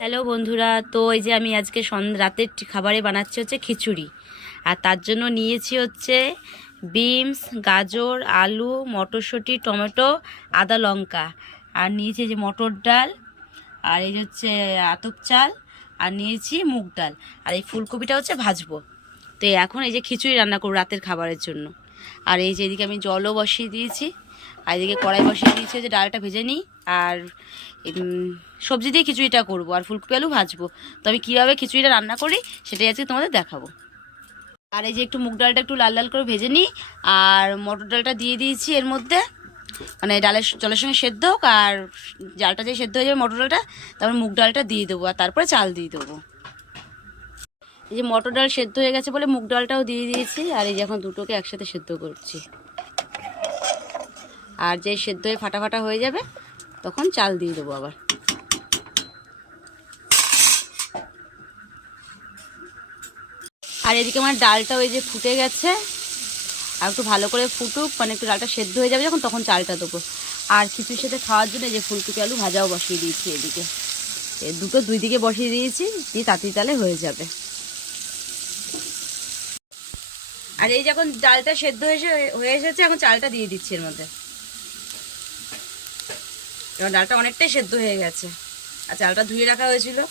Hello বন্ধুরা, তো এই যে আমি আজকে রাতের খাবারে বানাচ্ছি হচ্ছে খিচুড়ি। আর তার জন্য নিয়েছি হচ্ছে বিনস, গাজর, আলু, মটরশুঁটি, টমেটো, আদা লঙ্কা। আর নিয়েছি যে মটর ডাল, আর এই হচ্ছে আতপ চাল, আর নিয়েছি মুগ ডাল। আর এই ফুলকপিটা হচ্ছে ভাজবো। তো এখন এই যে খিচুড়ি রান্না করব রাতের খাবারের জন্য। আর এই যে এদিকে আমি জলও বসিয়ে দিয়েছি, আর এদিকে কড়াই বসিয়ে দিয়েছি যে ডালটা ভেজে নিই, আর সবজি দিয়ে খিচুড়িটা করব, আর ফুলকপি আলু ভাজবো। তো আমি কীভাবে খিচুড়িটা রান্না করি, সেটাই আজকে তোমাদের দেখাবো। আর এই যে একটু মুগ ডালটা একটু লাল লাল করে ভেজে নিই, আর মটর ডালটা দিয়ে দিয়েছি এর মধ্যে মানে ডালের জলের সঙ্গে সেদ্ধ হোক, আর ডালটা যে সেদ্ধ হয়ে যাবে মটর ডালটা, তারপর মুগ ডালটা দিয়ে দেবো, আর তারপরে চাল দিয়ে দেবো। এই যে মটর ডাল সেদ্ধ হয়ে গেছে বলে মুগ ডালটাও দিয়ে দিয়েছি, আর এই যে এখন দুটোকে একসাথে সেদ্ধ করছি। আর যে সেদ্ধ হয়ে ফাটা ফাটা হয়ে যাবে, তখন চাল দিয়ে দেবো আবার। আর এদিকে আমার ডালটা ওই যে ফুটে গেছে, আর একটু ভালো করে ফুটুক মানে একটু ডালটা সেদ্ধ হয়ে যাবে যখন, তখন চালটা দেবো। আর খিচুড়ির সাথে খাওয়ার জন্য যে ফুলকপি আলু ভাজাও বসিয়ে দিয়েছি এদিকে। দুটো দুই দিকে বসিয়ে দিয়েছি, দিয়ে তাঁতি তালে হয়ে যাবে। আর এই যখন ডালটা সেদ্ধ হয়ে এসে- হয়ে এসেছে এখন চালটা দিয়ে দিচ্ছি এর মধ্যে। এবার ডালটা অনেকটাই সেদ্ধ হয়ে গেছে। আর চালটা ধুয়ে রাখা হয়েছিল।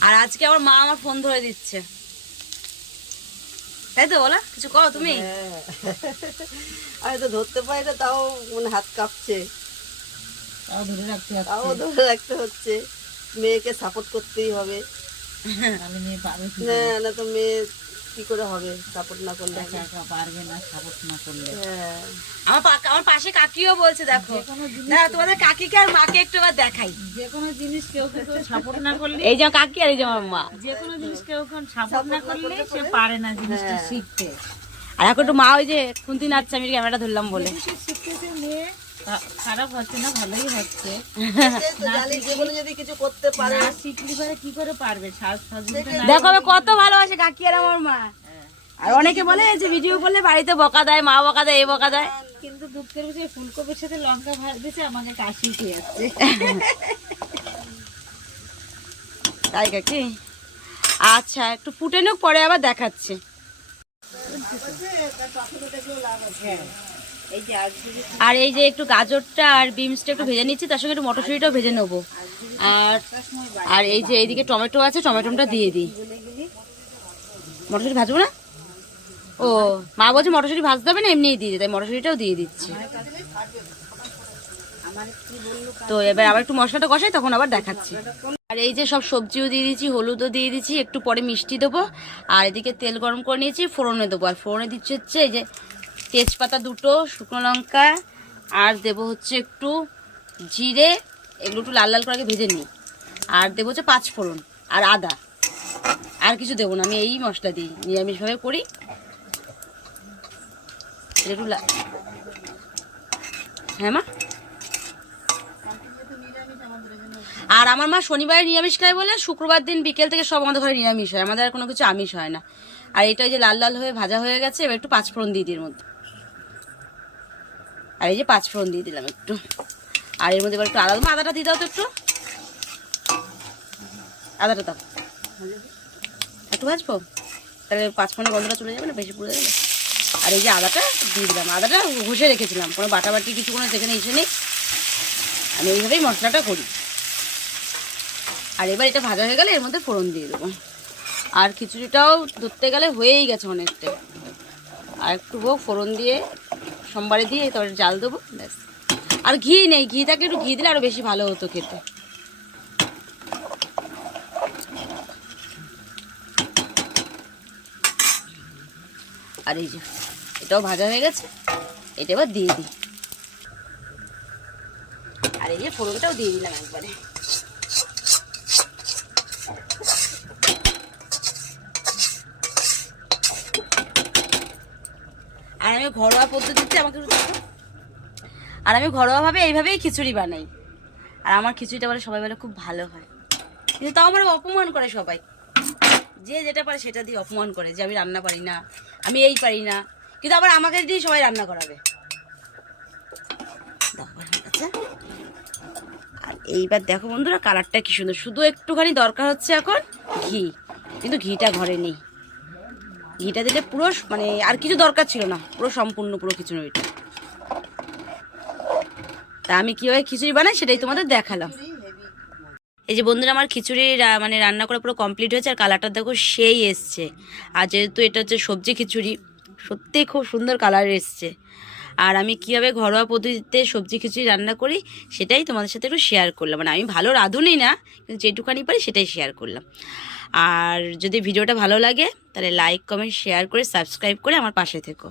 আর আজকে আমার মা আমার ফোন ধরে দিচ্ছে। তাই তো বলা? কিছু কও তুমি? হ্যাঁ। আমি তো ধরতে পারি না তাও মানে হাত কাঁপছে। তাও ধরে রাখতে তাও ধরে রাখতে হচ্ছে। মেয়েকে সাপোর্ট করতেই হবে। না না তো মেয়ে কি করে হবে? সাপোর্ট না করলে পারবে না সাপোর্ট না করলে। হ্যাঁ। আমার পাশে কাকিও বলছে দেখো। না তোমাদের কাকিকে আর মাকে একটু আবার দেখাই। যে কোনো জিনিস কেউ কেউ সাপোর্ট না করলে এই যে কাকি আর এই যে আমার মা যে কোনো জিনিস কেউ কেউ সাপোর্ট না করলে সে পারে না জিনিসটা শিখতে। আর এখন একটু মা ওই যে খুন্তি নাচছে আমি ক্যামেরাটা ধরলাম বলে। খারাপ হচ্ছে না ভালোই হচ্ছে। এই তো জানি জীবনে যদি কিছু করতে পারে। শিখলে পরে কি করে পারবে? দেখো কত ভালোবাসে কাকি আর আমার মা। আর অনেকে বলে যে ভিডিও করলে বাড়িতে বকা দেয় মা বকা দেয় এ বকা দেয়। কিন্তু দুঃখের বিষয় ফুলকপির সাথে লঙ্কা ভাজতেছে আমাদের কাশি খেয়ে যাচ্ছে। তাই কাকি? আচ্ছা একটু ফুটে নোক পরে আবার দেখাচ্ছে। আর এই যে একটু গাজরটা আর বিমসটা একটু ভেজে নিচ্ছি, তার সঙ্গে একটু মটরশুঁটিটাও ভেজে নেব। আর আর এই যে এইদিকে টমেটো আছে, টমেটোটা দিয়ে দিই। মটরশুঁটি ভাজবো না? ও, মা বলছে মটরশুঁটি ভাজতে হবে না, এমনিই দিয়ে তাই মটরশুঁটিটাও দিয়ে দিচ্ছি। তো এবার আবার একটু মশলাটা কষাই, তখন আবার দেখাচ্ছি। আর এই যে সব সবজিও দিয়ে দিচ্ছি, হলুদও দিয়ে দিচ্ছি, একটু পরে মিষ্টি দেবো। আর এদিকে তেল গরম করে নিয়েছি, ফোড়নে দেবো। আর ফোড়নে দিচ্ছি হচ্ছে এই যে তেজপাতা দুটো, শুকনো লঙ্কা, আর দেবো হচ্ছে একটু জিরে, এগুলো একটু লাল লাল করে আগে ভেজে নিই। আর দেবো হচ্ছে পাঁচ ফোড়ন আর আদা। আর কিছু দেবো না, আমি এই মশলা দিই নিরামিষভাবে করি। একটু হ্যাঁ মা। আর আমার মা শনিবারে নিরামিষ খায় বলে, শুক্রবার দিন বিকেল থেকে সব আমাদের ঘরে নিরামিষ হয়, আমাদের আর কোনো কিছু আমিষ হয় না। আর এটা যে লাল লাল হয়ে ভাজা হয়ে গেছে, এবার একটু পাঁচফোড়ন দিয়ে দিই মধ্যে। আর এই যে পাঁচ পাঁচফোড়ন দিয়ে দিলাম একটু। আর এর মধ্যে একটু আদা দেবো। আদাটা দিয়ে দাও তো একটু। আদাটা দাও। একটু ভাজবো? তাহলে পাঁচ পাঁচফোড়নের গন্ধটা চলে যাবে না? বেশি পুড়ে যাবে। আর এই যে আদাটা দিয়ে দিলাম। আদাটা ঘষে রেখেছিলাম। কোনো বাটাবাটি কিছু কোনো সেখানে এসে নেই। আমি এইভাবেই মশলাটা করি। আর এবার এটা ভাজা হয়ে গেলে এর মধ্যে ফোড়ন দিয়ে দেবো। আর খিচুড়িটাও ধরতে গেলে হয়েই গেছে অনেকটা। আর একটু হোক ফোড়ন দিয়ে সোমবারে দিয়ে তারপরে জাল দেবো, ব্যাস। আর ঘি নেই ঘি থাকে একটু ঘি দিলে আরও বেশি ভালো হতো খেতে। আর এই যে, এটাও ভাজা হয়ে গেছে, এটা এবার দিয়ে দিই। আর এই যে ফোড়নটাও দিয়ে দিলাম একবারে। আর আমি ঘরোয়া পদ্ধতিতে আমাকে আর আমি ঘরোয়াভাবে এইভাবেই খিচুড়ি বানাই। আর আমার খিচুড়িটা বলে সবাই বলে খুব ভালো হয়। কিন্তু তাও আমার অপমান করে সবাই। যে যেটা পারে সেটা দিয়ে অপমান করে যে আমি রান্না পারি না, আমি এই পারি না। কিন্তু আবার আমাকে দিয়ে সবাই রান্না করাবে। আবার এইবার দেখো বন্ধুরা, কালারটা কি সুন্দর। শুধু একটুখানি দরকার হচ্ছে এখন ঘি। কিন্তু ঘিটা ঘরে নেই। ঘিটা দিলে পুরো মানে আর কিছু দরকার ছিল না। পুরো সম্পূর্ণ, পুরো খিচুড়ি খিচুড়িটা তা আমি কীভাবে খিচুড়ি বানাই সেটাই তোমাদের দেখালাম। এই যে বন্ধুরা, আমার খিচুড়ি মানে রান্না করা পুরো কমপ্লিট হয়েছে, আর কালারটা দেখো সেই এসছে। আর যেহেতু এটা হচ্ছে সবজি খিচুড়ি, সত্যিই খুব সুন্দর কালার এসছে। আর আমি কীভাবে ঘরোয়া পদ্ধতিতে সবজি খিচুড়ি রান্না করি সেটাই তোমাদের সাথে একটু শেয়ার করলাম। মানে আমি ভালো রাঁধুনি না কিন্তু যেটুকানি পারি সেটাই শেয়ার করলাম। আর যদি ভিডিওটা ভালো লাগে, তাহলে লাইক কমেন্ট শেয়ার করে সাবস্ক্রাইব করে আমার পাশে থেকো।